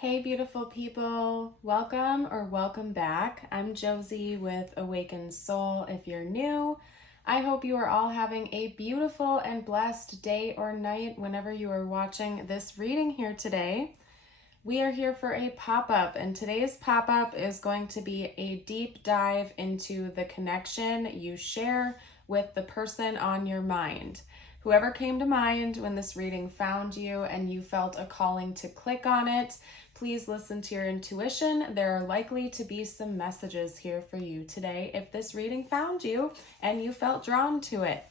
Hey beautiful people, welcome back. I'm Josie with Awakened Soul. If you're new, I hope you are all having a beautiful and blessed day or night whenever you are watching this reading here today. We are here for a pop-up, and today's pop-up is going to be a deep dive into the connection you share with the person on your mind. Whoever came to mind when this reading found you and you felt a calling to click on it, please listen to your intuition. There are likely to be some messages here for you today if this reading found you and you felt drawn to it.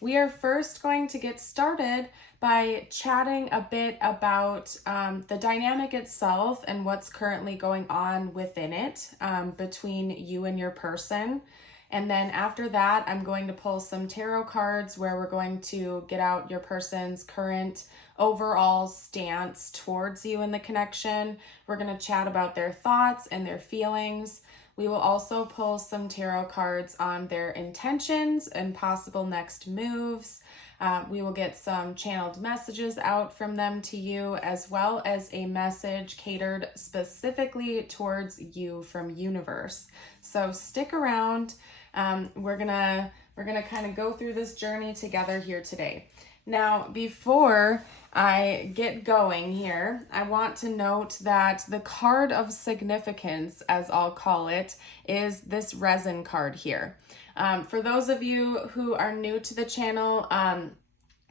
We are first going to get started by chatting a bit about the dynamic itself and what's currently going on within it between you and your person. And then after that, I'm going to pull some tarot cards where we're going to get out your person's current overall stance towards you in the connection. We're going to chat about their thoughts and their feelings. We will also pull some tarot cards on their intentions and possible next moves. We will get some channeled messages out from them to you, as well as a message catered specifically towards you from universe. So stick around. We're gonna kind of go through this journey together here today. Now, before I get going here, I want to note that the card of significance, as I'll call it, is this resin card here. For those of you who are new to the channel,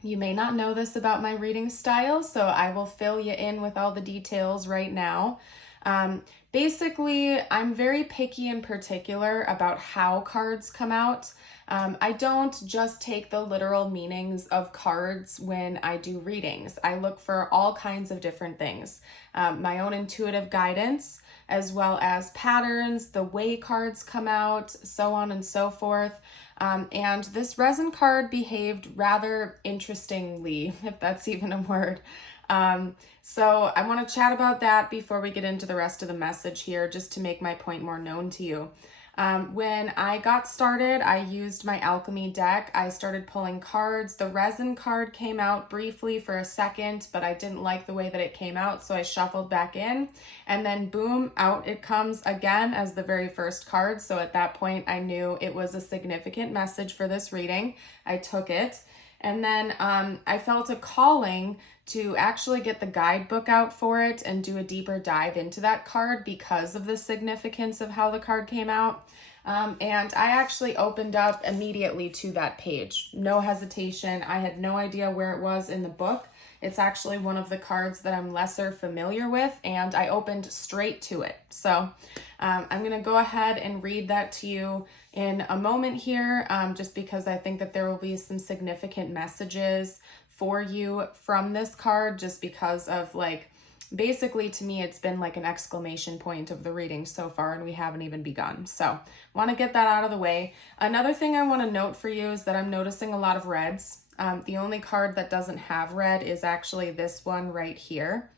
you may not know this about my reading style, so I will fill you in with all the details right now. Basically, I'm very picky and particular about how cards come out. I don't just take the literal meanings of cards when I do readings. I look for all kinds of different things. My own intuitive guidance, as well as patterns, the way cards come out, so on and so forth. And this resin card behaved rather interestingly, if that's even a word. So I want to chat about that before we get into the rest of the message here, just to make my point more known to you. When I got started, I used my alchemy deck. I started pulling cards. The resin card came out briefly for a second, but I didn't like the way that it came out, so I shuffled back in, and then boom, out it comes again as the very first card. So at that point, I knew it was a significant message for this reading. I took it. And then I felt a calling to actually get the guidebook out for it and do a deeper dive into that card because of the significance of how the card came out. And I actually opened up immediately to that page. No hesitation. I had no idea where it was in the book. It's actually one of the cards that I'm lesser familiar with, and I opened straight to it. So I'm going to go ahead and read that to you in a moment here, just because I think that there will be some significant messages for you from this card, just because of basically to me, it's been like an exclamation point of the reading so far, and we haven't even begun. So want to get that out of the way. Another thing I want to note for you is that I'm noticing a lot of reds. The only card that doesn't have red is actually this one right here.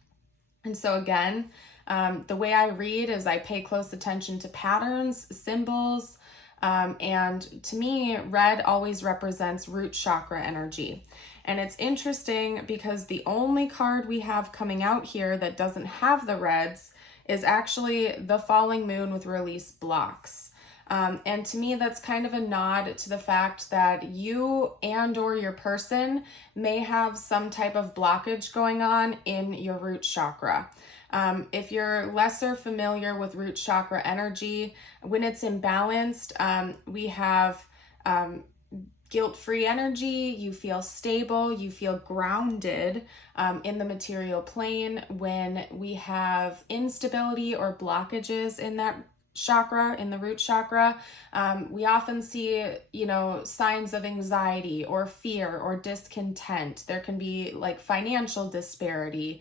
And so again, the way I read is I pay close attention to patterns, symbols, and to me, red always represents root chakra energy. And it's interesting because the only card we have coming out here that doesn't have the reds is actually the falling moon with release blocks. And to me, that's kind of a nod to the fact that you and or your person may have some type of blockage going on in your root chakra. If you're lesser familiar with root chakra energy, when it's imbalanced, we have guilt-free energy, you feel stable, you feel grounded in the material plane. When we have instability or blockages in that chakra, in the root chakra, we often see, signs of anxiety or fear or discontent. There can be like financial disparity.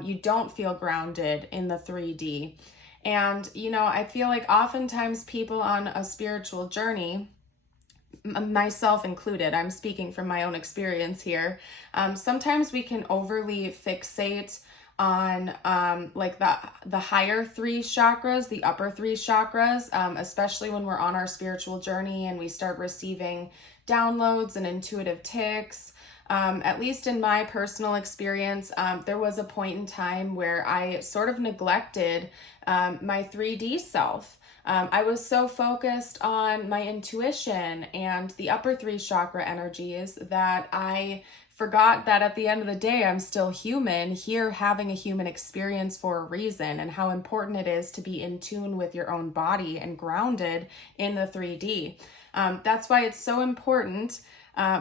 You don't feel grounded in the 3D. And, I feel like oftentimes people on a spiritual journey, myself included, I'm speaking from my own experience here, sometimes we can overly fixate on the higher three chakras, the upper three chakras, especially when we're on our spiritual journey and we start receiving downloads and intuitive tics. At least in my personal experience, there was a point in time where I sort of neglected my 3D self. I was so focused on my intuition and the upper three chakra energies that I forgot that at the end of the day, I'm still human here, having a human experience for a reason, and how important it is to be in tune with your own body and grounded in the 3D. That's why it's so important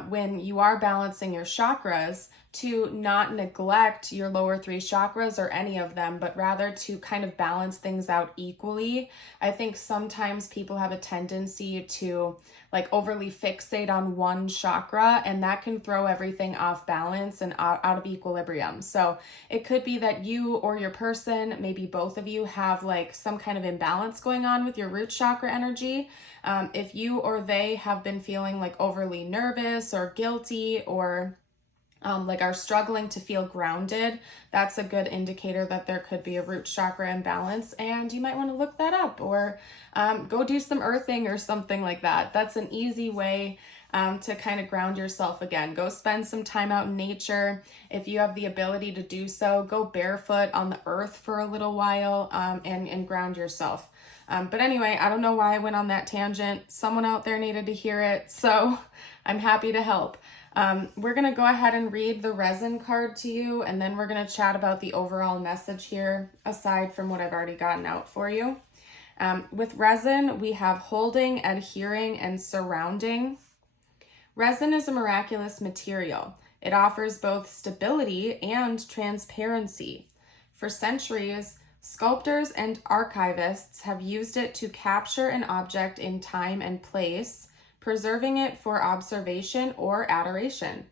when you are balancing your chakras to not neglect your lower three chakras or any of them, but rather to kind of balance things out equally. I think sometimes people have a tendency to like overly fixate on one chakra, and that can throw everything off balance and out of equilibrium. So it could be that you or your person, maybe both of you, have like some kind of imbalance going on with your root chakra energy. If you or they have been feeling like overly nervous or guilty or like are struggling to feel grounded, that's a good indicator that there could be a root chakra imbalance, and you might want to look that up or go do some earthing or something like that. That's an easy way to kind of ground yourself again. Go spend some time out in nature. If you have the ability to do so, go barefoot on the earth for a little while and ground yourself. But anyway, I don't know why I went on that tangent. Someone out there needed to hear it, so I'm happy to help. We're going to go ahead and read the Resin card to you, and then we're going to chat about the overall message here, aside from what I've already gotten out for you. With Resin, we have holding, adhering, and surrounding. Resin is a miraculous material. It offers both stability and transparency. For centuries, sculptors and archivists have used it to capture an object in time and place, preserving it for observation or adoration.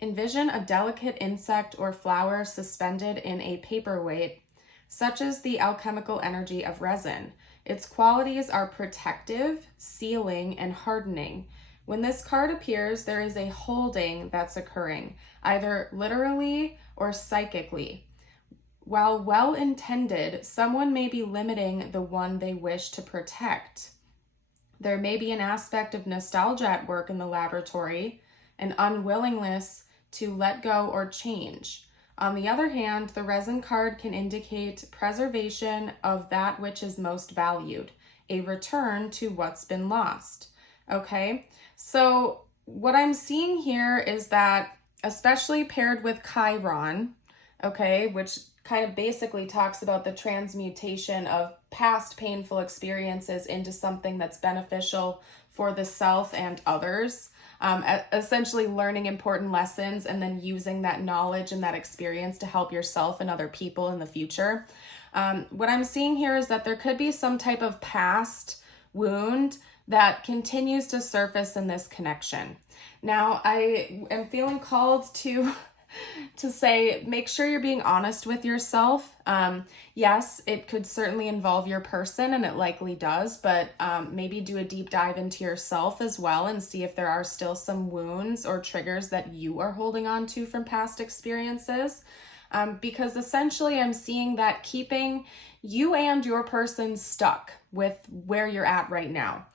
Envision a delicate insect or flower suspended in a paperweight. Such is the alchemical energy of resin. Its qualities are protective, sealing, and hardening. When this card appears, there is a holding that's occurring, either literally or psychically. While well-intended, someone may be limiting the one they wish to protect. There may be an aspect of nostalgia at work in the laboratory, an unwillingness to let go or change. On the other hand, the resin card can indicate preservation of that which is most valued, a return to what's been lost. Okay, so what I'm seeing here is that, especially paired with Chiron, okay, which kind of basically talks about the transmutation of past painful experiences into something that's beneficial for the self and others, essentially learning important lessons and then using that knowledge and that experience to help yourself and other people in the future. What I'm seeing here is that there could be some type of past wound that continues to surface in this connection. Now, I am feeling called to say, make sure you're being honest with yourself. Yes, it could certainly involve your person, and it likely does, but maybe do a deep dive into yourself as well and see if there are still some wounds or triggers that you are holding on to from past experiences. Because essentially I'm seeing that keeping you and your person stuck with where you're at right now.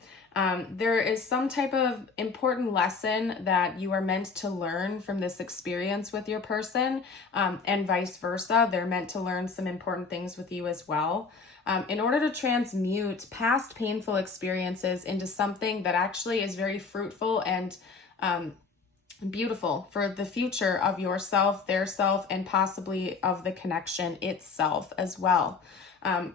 There is some type of important lesson that you are meant to learn from this experience with your person, and vice versa. They're meant to learn some important things with you as well. In order to transmute past painful experiences into something that actually is very fruitful and beautiful for the future of yourself, their self, and possibly of the connection itself as well.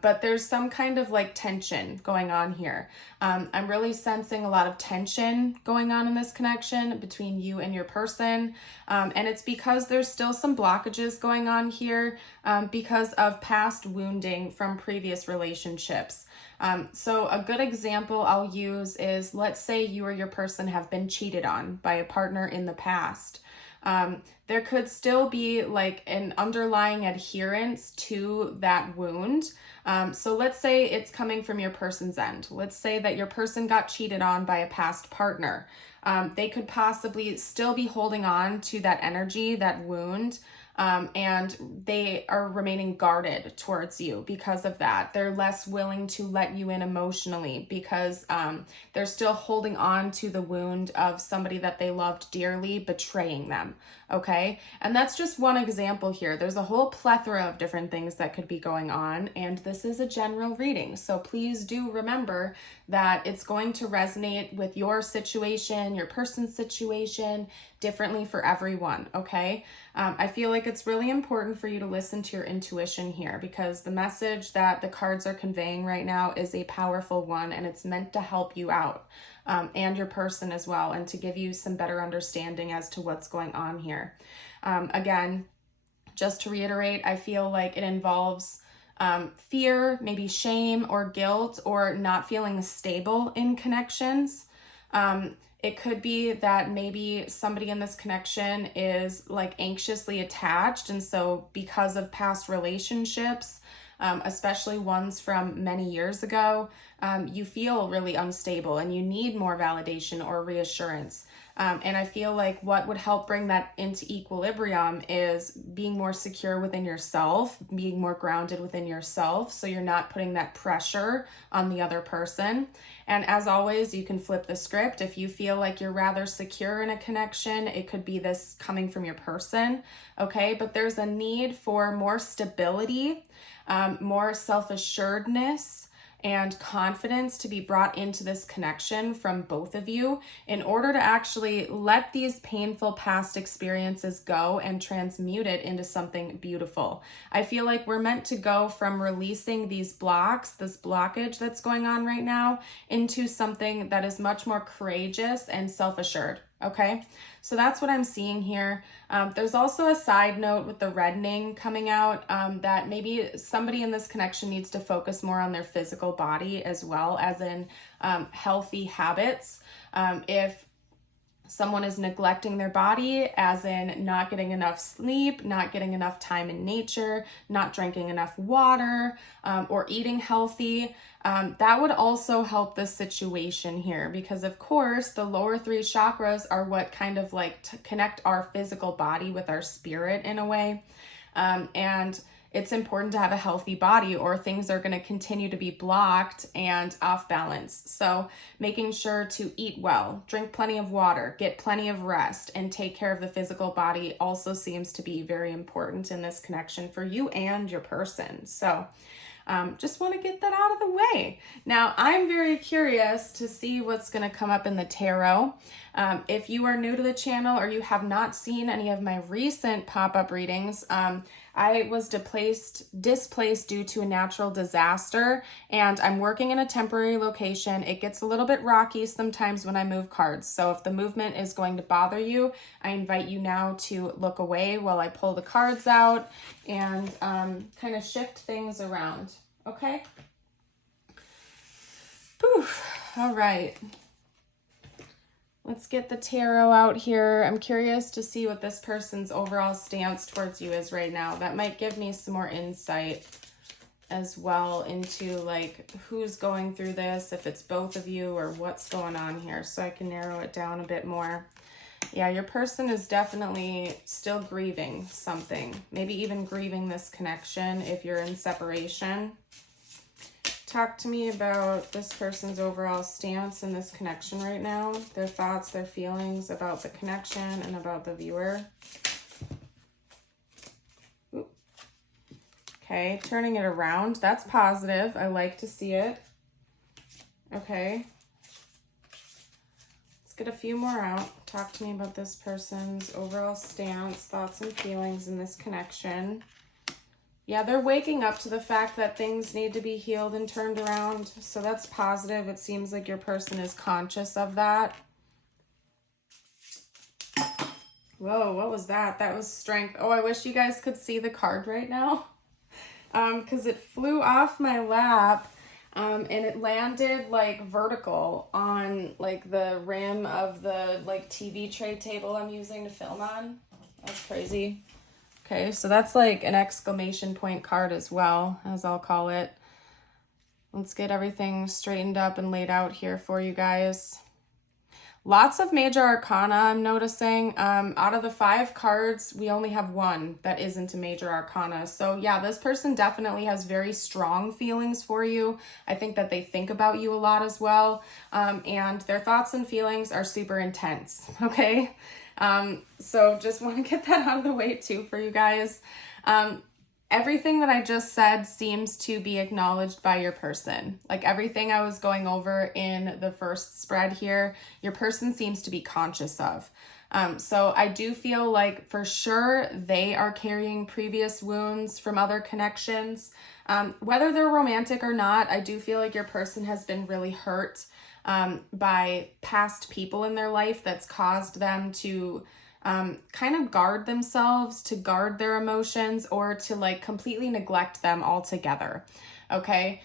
But there's some kind of like tension going on here. I'm really sensing a lot of tension going on in this connection between you and your person. And it's because there's still some blockages going on here because of past wounding from previous relationships. So a good example I'll use is, let's say you or your person have been cheated on by a partner in the past. There could still be like an underlying adherence to that wound. So let's say it's coming from your person's end. Let's say that your person got cheated on by a past partner. They could possibly still be holding on to that energy, that wound, and they are remaining guarded towards you because of that. They're less willing to let you in emotionally because they're still holding on to the wound of somebody that they loved dearly betraying them, okay? And that's just one example here. There's a whole plethora of different things that could be going on, and this is a general reading. So please do remember that it's going to resonate with your situation, your person's situation, differently for everyone, okay? I feel like it's really important for you to listen to your intuition here because the message that the cards are conveying right now is a powerful one, and it's meant to help you out and your person as well, and to give you some better understanding as to what's going on here. Again, just to reiterate, I feel like it involves fear, maybe shame or guilt, or not feeling stable in connections. It could be that maybe somebody in this connection is like anxiously attached. And so because of past relationships, especially ones from many years ago, you feel really unstable and you need more validation or reassurance. And I feel like what would help bring that into equilibrium is being more secure within yourself, being more grounded within yourself, so you're not putting that pressure on the other person. And as always, you can flip the script. If you feel like you're rather secure in a connection, it could be this coming from your person, okay? But there's a need for more stability, more self-assuredness, and confidence to be brought into this connection from both of you in order to actually let these painful past experiences go and transmute it into something beautiful. I feel like we're meant to go from releasing these blocks, this blockage that's going on right now, into something that is much more courageous and self-assured. Okay, so that's what I'm seeing here. There's also a side note with the reddening coming out that maybe somebody in this connection needs to focus more on their physical body as well as in healthy habits. If someone is neglecting their body, as in not getting enough sleep, not getting enough time in nature, not drinking enough water, or eating healthy, that would also help this situation here because, of course, the lower three chakras are what kind of like connect our physical body with our spirit in a way. And it's important to have a healthy body or things are going to continue to be blocked and off balance. So making sure to eat well, drink plenty of water, get plenty of rest, and take care of the physical body also seems to be very important in this connection for you and your person. So just want to get that out of the way. Now, I'm very curious to see what's going to come up in the tarot. If you are new to the channel or you have not seen any of my recent pop-up readings, I was displaced due to a natural disaster, and I'm working in a temporary location. It gets a little bit rocky sometimes when I move cards. So if the movement is going to bother you, I invite you now to look away while I pull the cards out and kind of shift things around. Okay? Poof. All right. Let's get the tarot out here. I'm curious to see what this person's overall stance towards you is right now. That might give me some more insight as well into like who's going through this, if it's both of you or what's going on here, so I can narrow it down a bit more. Yeah, your person is definitely still grieving something, maybe even grieving this connection if you're in separation. Talk to me about this person's overall stance in this connection right now, their thoughts, their feelings about the connection and about the viewer. Ooh. Okay, turning it around. That's positive. I like to see it. Okay. Let's get a few more out. Talk to me about this person's overall stance, thoughts and feelings in this connection. Yeah, they're waking up to the fact that things need to be healed and turned around. So that's positive. It seems like your person is conscious of that. Whoa, what was that? That was strength. Oh, I wish you guys could see the card right now. Because it flew off my lap and it landed like vertical on like the rim of the like TV tray table I'm using to film on. That's crazy. Okay, so that's like an exclamation point card as well, as I'll call it. Let's get everything straightened up and laid out here for you guys. Lots of major arcana I'm noticing. Out of the 5 cards, we only have 1 that isn't a major arcana. So yeah, this person definitely has very strong feelings for you. I think that they think about you a lot as well. And their thoughts and feelings are super intense, okay? So just want to get that out of the way too for you guys. Everything that I just said seems to be acknowledged by your person. Like everything I was going over in the first spread here, your person seems to be conscious of. So I do feel like for sure they are carrying previous wounds from other connections. Whether they're romantic or not, I do feel like your person has been really hurt by past people in their life that's caused them to kind of guard themselves, to guard their emotions, or to like completely neglect them altogether. Okay.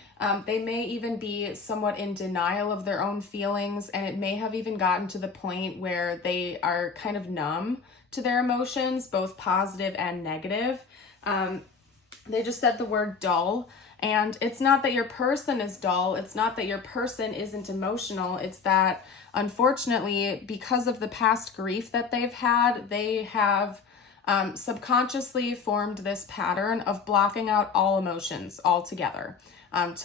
They may even be somewhat in denial of their own feelings, and it may have even gotten to the point where they are kind of numb to their emotions, both positive and negative. They just said the word dull. And it's not that your person is dull. It's not that your person isn't emotional. It's that, unfortunately, because of the past grief that they've had, they have subconsciously formed this pattern of blocking out all emotions altogether. It's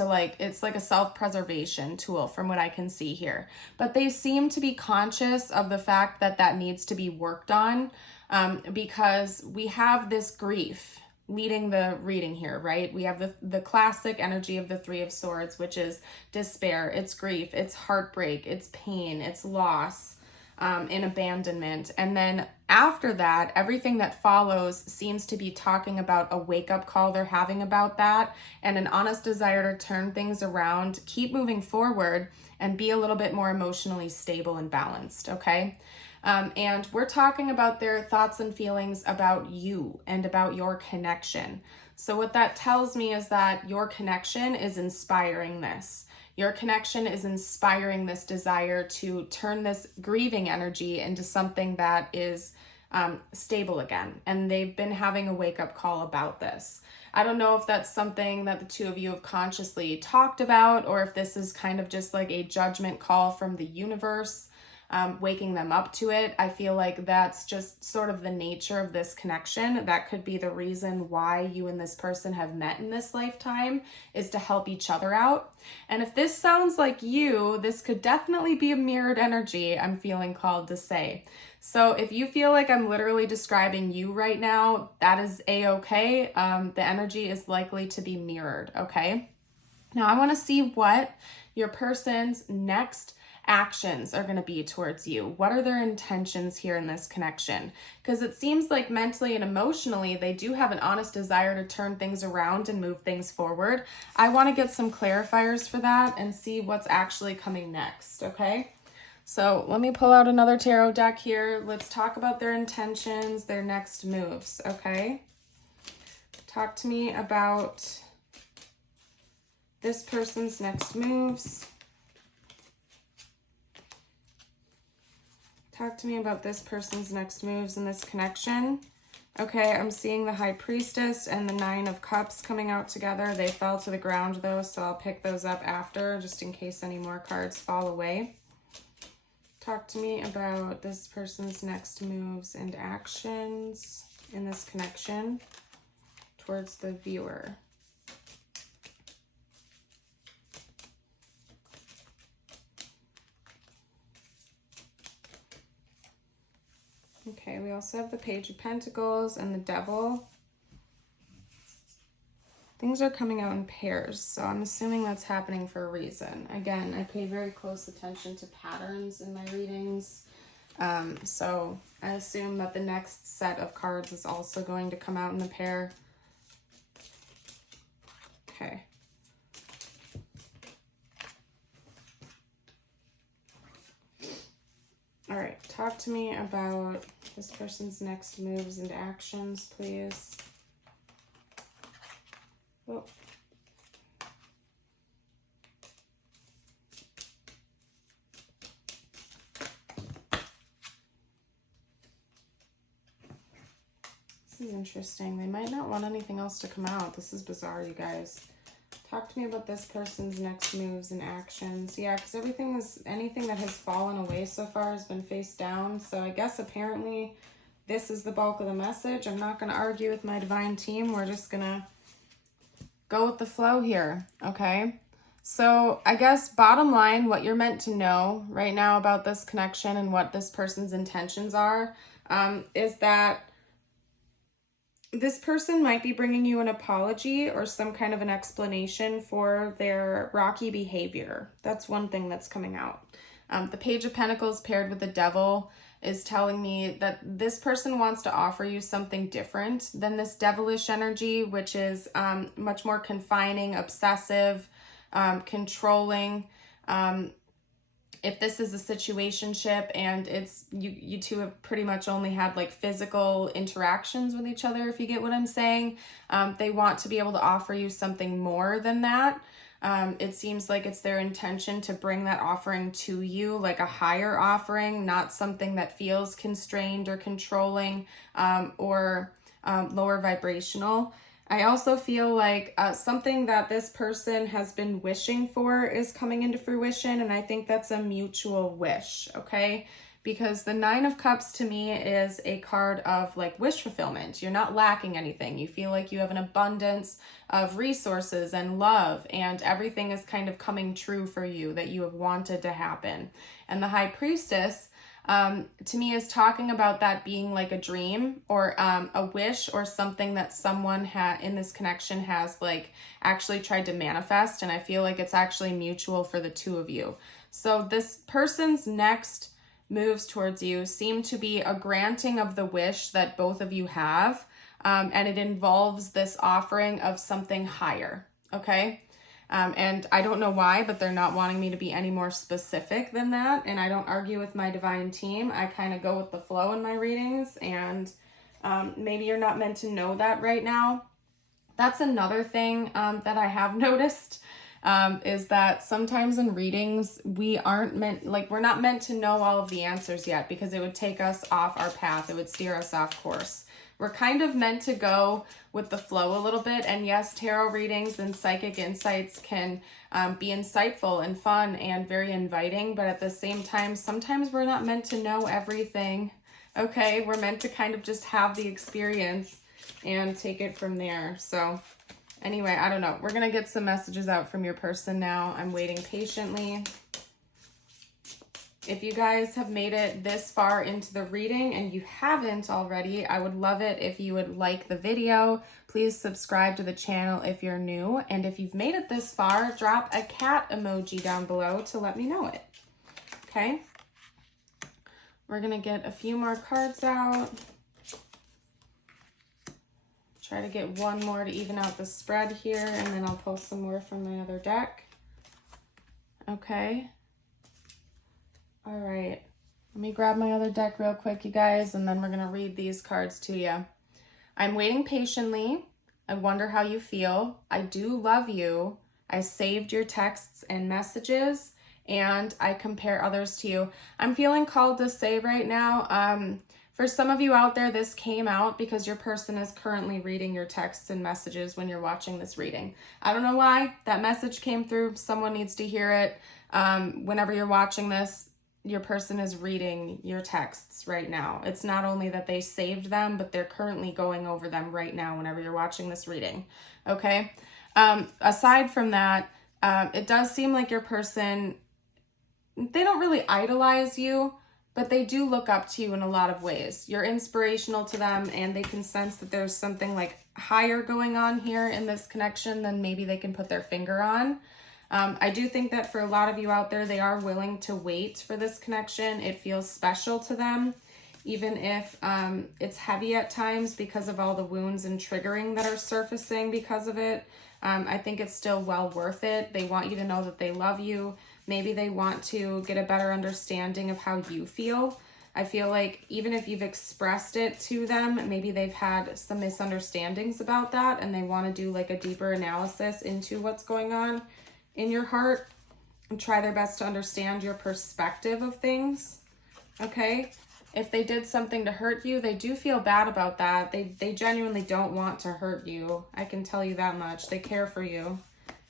like a self-preservation tool from what I can see here. But they seem to be conscious of the fact that that needs to be worked on because we have this grief leading the reading here, right? We have the classic energy of the 3 of Swords, which is despair, it's grief, it's heartbreak, it's pain, it's loss, and abandonment. And then after that, everything that follows seems to be talking about a wake-up call they're having about that and an honest desire to turn things around, keep moving forward, and be a little bit more emotionally stable and balanced, okay? And we're talking about their thoughts and feelings about you and about your connection. So what that tells me is that your connection is inspiring this. Your connection is inspiring this desire to turn this grieving energy into something that is stable again. And they've been having a wake-up call about this. I don't know if that's something that the 2 of you have consciously talked about, or if this is kind of just like a judgment call from the universe, waking them up to it. I feel like that's just sort of the nature of this connection. That could be the reason why you and this person have met in this lifetime, is to help each other out. And if this sounds like you, this could definitely be a mirrored energy, I'm feeling called to say. So if you feel like I'm literally describing you right now, that is a-okay. The energy is likely to be mirrored, okay? Now I want to see what your person's next actions are going to be towards you. What are their intentions here in this connection? Because it seems like mentally and emotionally, they do have an honest desire to turn things around and move things forward. I want to get some clarifiers for that and see what's actually coming next, okay? So let me pull out another tarot deck here. Let's talk about their intentions, their next moves, okay? Talk to me about this person's next moves. Talk to me about this person's next moves in this connection. Okay, I'm seeing the High Priestess and the 9 of Cups coming out together. They fell to the ground though, so I'll pick those up after, just in case any more cards fall away. Talk to me about this person's next moves and actions in this connection towards the viewer. Okay, we also have the Page of Pentacles and the Devil. Things are coming out in pairs, so I'm assuming that's happening for a reason. Again, I pay very close attention to patterns in my readings. So I assume that the next set of cards is also going to come out in the pair. Okay. All right, talk to me about this person's next moves and actions, please. Oh. This is interesting. They might not want anything else to come out. This is bizarre, you guys. Talk to me about this person's next moves and actions. Yeah, because anything that has fallen away so far has been face down. So I guess apparently this is the bulk of the message. I'm not going to argue with my divine team. We're just going to go with the flow here, okay? So I guess bottom line, what you're meant to know right now about this connection and what this person's intentions are, is that this person might be bringing you an apology or some kind of an explanation for their rocky behavior. That's one thing that's coming out. The Page of Pentacles paired with the Devil is telling me that this person wants to offer you something different than this devilish energy, which is much more confining, obsessive, controlling. If this is a situationship and it's you two have pretty much only had like physical interactions with each other, if you get what I'm saying, they want to be able to offer you something more than that. It seems like it's their intention to bring that offering to you, like a higher offering, not something that feels constrained or controlling, or lower vibrational. I also feel like something that this person has been wishing for is coming into fruition, and I think that's a mutual wish, okay? Because the Nine of Cups to me is a card of like wish fulfillment. You're not lacking anything. You feel like you have an abundance of resources and love, and everything is kind of coming true for you that you have wanted to happen. And the High Priestess, to me, is talking about that being like a dream or a wish or something that someone in this connection has like actually tried to manifest. And I feel like it's actually mutual for the two of you. So this person's next moves towards you seem to be a granting of the wish that both of you have. And it involves this offering of something higher. Okay. And I don't know why, but they're not wanting me to be any more specific than that. And I don't argue with my divine team. I kind of go with the flow in my readings, and maybe you're not meant to know that right now. That's another thing that I have noticed, is that sometimes in readings, we're not meant to know all of the answers yet, because it would take us off our path. It would steer us off course. We're kind of meant to go with the flow a little bit. And yes, tarot readings and psychic insights can be insightful and fun and very inviting. But at the same time, sometimes we're not meant to know everything. Okay, we're meant to kind of just have the experience and take it from there. So anyway, I don't know. We're going to get some messages out from your person now. I'm waiting patiently. If you guys have made it this far into the reading and you haven't already, I would love it if you would like the video. Please subscribe to the channel if you're new. And if you've made it this far, drop a cat emoji down below to let me know it. Okay? We're going to get a few more cards out. Try to get one more to even out the spread here, and then I'll pull some more from my other deck. Okay. All right, let me grab my other deck real quick, you guys, and then we're going to read these cards to you. I'm waiting patiently. I wonder how you feel. I do love you. I saved your texts and messages, and I compare others to you. I'm feeling called to say right now, for some of you out there, this came out because your person is currently reading your texts and messages when you're watching this reading. I don't know why. That message came through. Someone needs to hear it. Whenever you're watching this, your person is reading your texts right now. It's not only that they saved them, but they're currently going over them right now whenever you're watching this reading. Okay? Aside from that, it does seem like your person, they don't really idolize you, but they do look up to you in a lot of ways. You're inspirational to them, and they can sense that there's something like higher going on here in this connection than maybe they can put their finger on. I do think that for a lot of you out there, they are willing to wait for this connection. It feels special to them, even if it's heavy at times because of all the wounds and triggering that are surfacing because of it. I think it's still well worth it. They want you to know that they love you. Maybe they want to get a better understanding of how you feel. I feel like even if you've expressed it to them, maybe they've had some misunderstandings about that, and they want to do like a deeper analysis into what's going on in your heart and try their best to understand your perspective of things. Okay? If they did something to hurt you, they do feel bad about that. They genuinely don't want to hurt you. I can tell you that much. They care for you.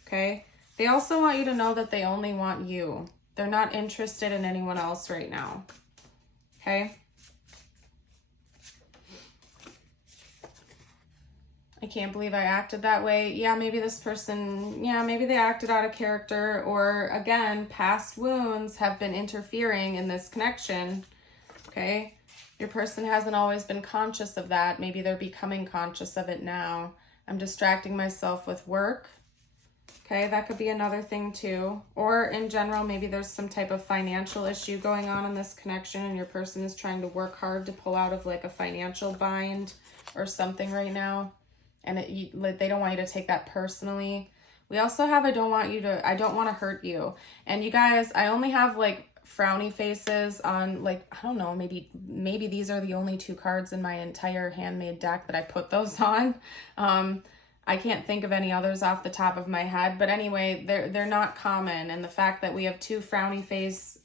okay? They also want you to know that they only want you. They're not interested in anyone else right now, okay? I can't believe I acted that way. Yeah, maybe this person, yeah, maybe they acted out of character, or again, past wounds have been interfering in this connection, okay? Your person hasn't always been conscious of that. Maybe they're becoming conscious of it now. I'm distracting myself with work. Okay, that could be another thing too. Or in general, maybe there's some type of financial issue going on in this connection and your person is trying to work hard to pull out of like a financial bind or something right now. And they don't want you to take that personally. We also have I don't want to hurt you. And you guys, I only have like frowny faces on, like, I don't know, maybe these are the only 2 cards in my entire handmade deck that I put those on. I can't think of any others off the top of my head, but anyway, they're not common. And the fact that we have 2 frowny face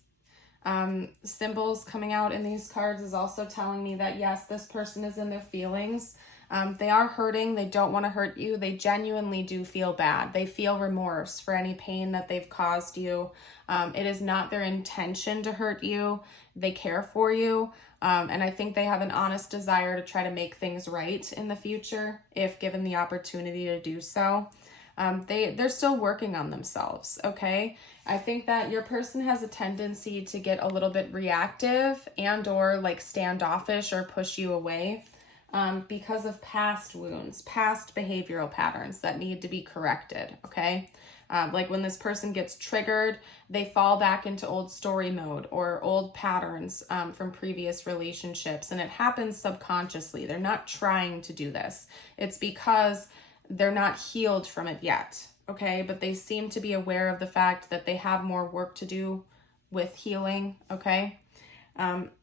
symbols coming out in these cards is also telling me that yes, this person is in their feelings. They are hurting. They don't want to hurt you. They genuinely do feel bad. They feel remorse for any pain that they've caused you. It is not their intention to hurt you. They care for you. And I think they have an honest desire to try to make things right in the future if given the opportunity to do so. They're still working on themselves, okay? I think that your person has a tendency to get a little bit reactive and or like standoffish or push you away. Because of past wounds, past behavioral patterns that need to be corrected, okay? Like when this person gets triggered, they fall back into old story mode or old patterns from previous relationships, and it happens subconsciously. They're not trying to do this. It's because they're not healed from it yet, okay? But they seem to be aware of the fact that they have more work to do with healing, okay?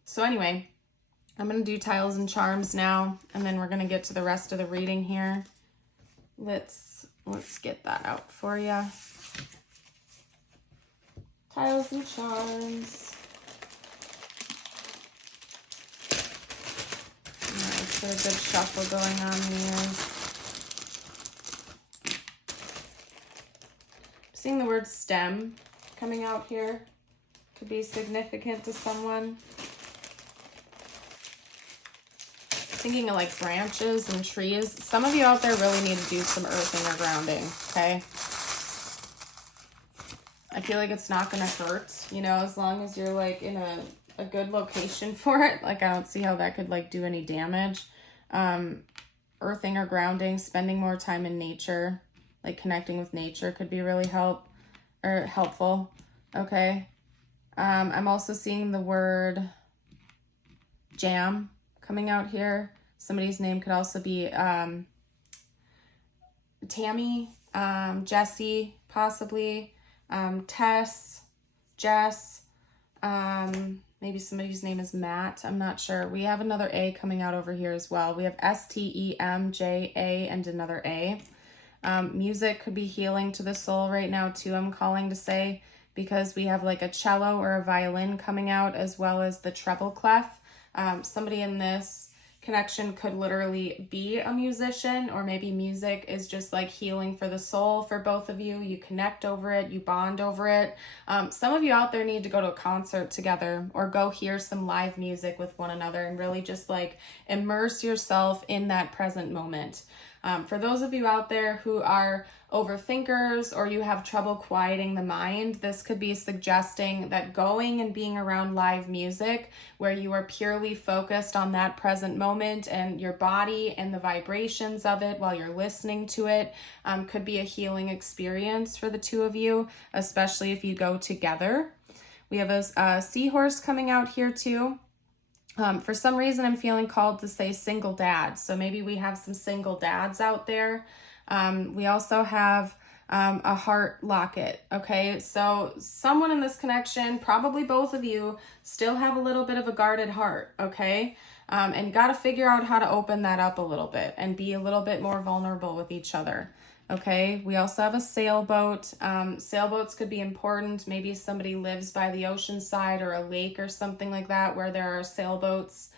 So anyway, I'm going to do tiles and charms now, and then we're going to get to the rest of the reading here. Let's get that out for you. Tiles and charms. All right, so a good shuffle going on here. I'm seeing the word stem coming out here. Could be significant to someone. Thinking of like branches and trees. Some of you out there really need to do some earthing or grounding, okay? I feel like it's not going to hurt, you know, as long as you're like in a good location for it. Like I don't see how that could like do any damage. Earthing or grounding, spending more time in nature, like connecting with nature could be really helpful, okay? I'm also seeing the word jam coming out here. Somebody's name could also be Tammy, Jessie, possibly, Tess, Jess, maybe somebody's name is Matt. I'm not sure. We have another A coming out over here as well. We have STEMJA and another A. Music could be healing to the soul right now too, I'm calling to say, because we have like a cello or a violin coming out as well as the treble clef. Somebody in this connection could literally be a musician, or maybe music is just like healing for the soul for both of you. You connect over it, you bond over it. Some of you out there need to go to a concert together or go hear some live music with one another and really just like immerse yourself in that present moment. For those of you out there who are overthinkers or you have trouble quieting the mind, this could be suggesting that going and being around live music where you are purely focused on that present moment and your body and the vibrations of it while you're listening to it could be a healing experience for the two of you, especially if you go together. We have a seahorse coming out here too. For some reason, I'm feeling called to say single dads. So maybe we have some single dads out there. We also have a heart locket. Okay, so someone in this connection, probably both of you, still have a little bit of a guarded heart. Okay, and got to figure out how to open that up a little bit and be a little bit more vulnerable with each other. Okay, we also have a sailboat. Sailboats could be important. Maybe somebody lives by the ocean side or a lake or something like that where there are sailboats.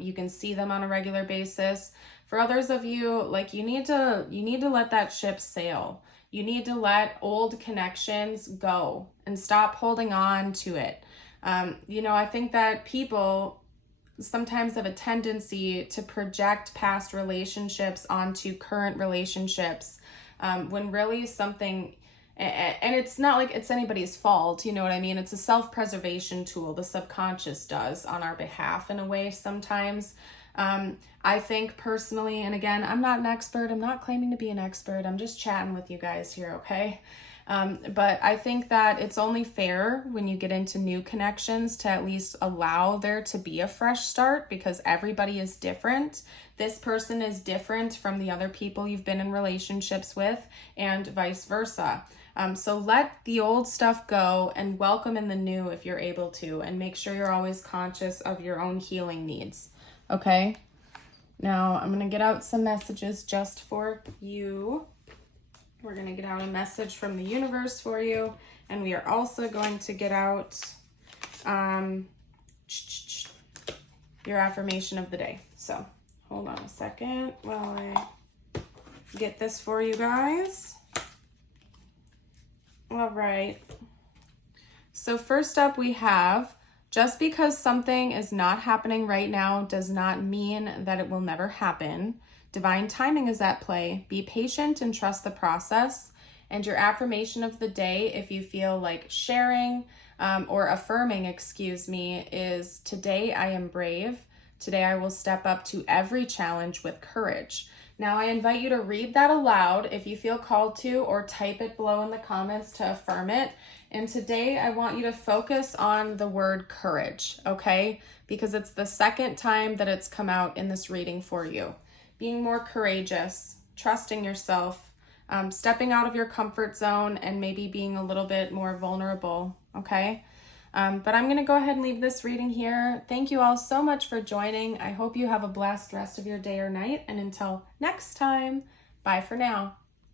You can see them on a regular basis. For others of you, like you need to let that ship sail. You need to let old connections go and stop holding on to it. You know, I think that people sometimes have a tendency to project past relationships onto current relationships, when really something, and it's not like it's anybody's fault, you know what I mean? It's a self-preservation tool the subconscious does on our behalf in a way sometimes. I think personally, and again, I'm not an expert, I'm not claiming to be an expert, I'm just chatting with you guys here, okay? But I think that it's only fair when you get into new connections to at least allow there to be a fresh start, because everybody is different. This person is different from the other people you've been in relationships with, and vice versa. So let the old stuff go and welcome in the new if you're able to, and make sure you're always conscious of your own healing needs. Okay? Now I'm going to get out some messages just for you. We're going to get out a message from the universe for you, and we are also going to get out your affirmation of the day. So hold on a second while I get this for you guys. All right. So first up we have, just because something is not happening right now does not mean that it will never happen. Divine timing is at play. Be patient and trust the process. And your affirmation of the day, if you feel like sharing or affirming, is today I am brave. Today I will step up to every challenge with courage. Now I invite you to read that aloud if you feel called to, or type it below in the comments to affirm it. And today I want you to focus on the word courage, okay? Because it's the second time that it's come out in this reading for you. Being more courageous, trusting yourself, stepping out of your comfort zone, and maybe being a little bit more vulnerable, okay? But I'm going to go ahead and leave this reading here. Thank you all so much for joining. I hope you have a blessed rest of your day or night. And until next time, bye for now.